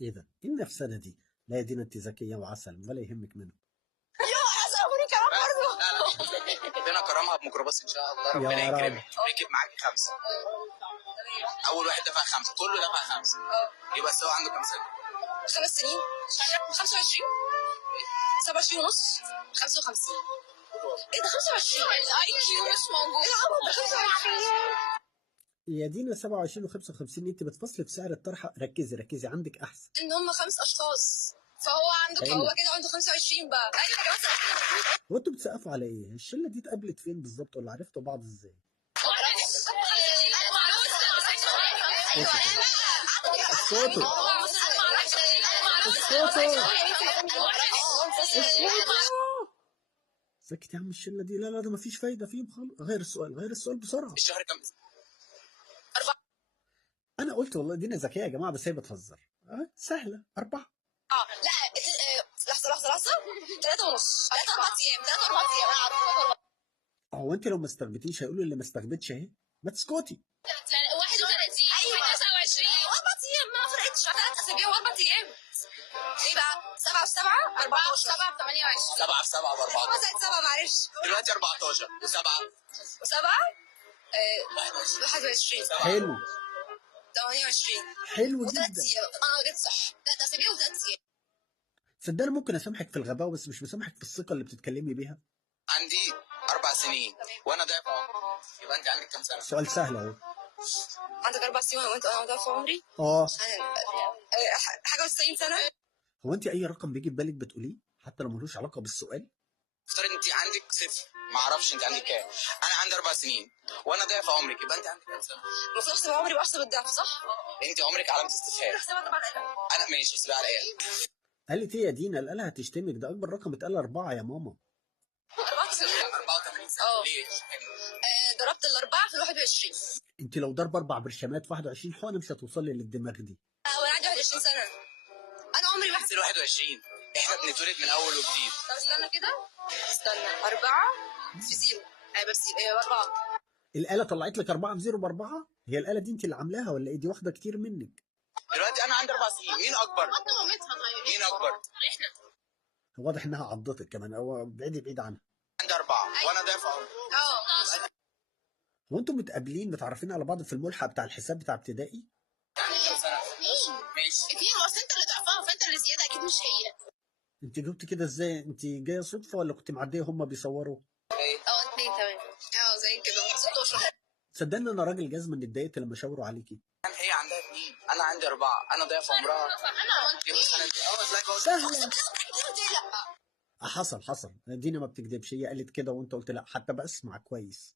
ايه ده؟ ايه النفسانه دي؟ لا يا دينا انت ذكيه وعسل ولا يهمك منه. عزموني كمان برضه. لا ربنا كرمها بميكروباص ان شاء الله، ربنا يا رب. يكرمك. ركب معاكي 5. اول واحد دفع 5، كله دفع 5. يبقى السوا عنده كام سنه؟ 5 سنين. 25. 27 ونص. 55. ايه ده 25؟ الاي كيو مش موجود. ايه العبط ده 25؟ يا دينا 27 و55 انت بتفصلي في سعر الطرحه. ركزي ركزي عندك احسن. ان هم 5 اشخاص، فهو عنده حلو. فهو كده عنده 25 بقى. ايوه يا جماعه. هو انتوا بتسقفوا على ايه؟ الشله دي اتقابلت فين بالظبط ولا عرفتوا بعض ازاي؟ اسكتوا اسكتوا اسكتوا. سكت يا عم الشله دي. لا لا ده مفيش فايده فيهم خالص. غير السؤال غير السؤال بسرعه. الشهر كام؟ انا قلت والله دينا ذكيه يا جماعه بس هي بتهزر. سهله 4. لا لحظه 3 ونص. 3 4 ايام. 3 4 ايام. هو انت لو ما استخبتيش هيقولوا اللي ما استخبتش اهي. ما تسكتي. 31. ايوه 29. 4 ايام ما فرقتش. 3 اسابيع و4 ايام. ايه بقى؟ 7 في 7 14. 7 في 28. 7 في 7 ب 14. 7 زائد 7 معلش. دلوقتي 14 و7 و7 21. حلو 28 حلو و3 جدا. ايام. انا جيت صح. 3 اسابيع و3 ايام. صدقني ممكن اسامحك في الغباء بس مش مسامحك في الثقه اللي بتتكلمي بيها. عندي 4 سنين وانا ضعف عمري. يبقى انت عندك كام سنه؟ سؤال سهل اهو. عندك 4 سنين وانت انا ضعف عمري؟ حاجه و90 سنه. هو انت اي رقم بيجي في بالك بتقوليه حتى لو ملوش علاقه بالسؤال؟ افترض انت عندك 0. ما اعرفش انت عندك كام. انا عندي 4 سنين وانا ضعف عمرك، يبقى انت عندك كام سنه؟ المفروض احسب عمري واحسب الضعف صح؟ انت عمرك علامه استفهام. انا ماشي سيبها على الاقل. قالت ايه يا دينا؟ الآلة هتشتمك. ده اكبر رقم اتقال 4 يا ماما. 84 سنه. ليه؟ ضربت الاربعه في 21. انت لو ضرب 4 برشامات في 21 حقنه مش هتوصلي للدماغ دي. وانا عندي 21 سنه. انا عمري 21. احنا بنتولد من اول وجديد. طب استنى كده. استنى 4 في 0 هيبقى 4. الآلة طلعت لك 4 في 0 ب4. هي الآلة دي انت اللي عاملاها ولا ايه؟ دي واخده كتير منك. دلوقتي انا عندي 4 سنين. مين اكبر؟ مين اكبر؟ احنا. واضح انها عضتك كمان. هو بعيد عنها. عندي 4 وانا ضعف عمري. هو انتوا متقابلين متعرفين على بعض في الملحق بتاع الحساب بتاع ابتدائي؟ كام سنه؟ ماشي كتير. اصل انت اللي ضعفها فانت اللي زياده اكيد مش هي. انت جبت كده ازاي؟ انت جايه صدفه ولا كنت معديه هما بيصوروا؟ 2 تمام. زي كده 16. صدقني انا راجل جزم ان اتضايقت لما شاوروا عليكي. هي عندها 2 انا عندي 4. انا ضعف عمرها. سهله. حصل دينا ما بتكذبش. هي قالت كده وانت قلت لا. حتى بسمع كويس.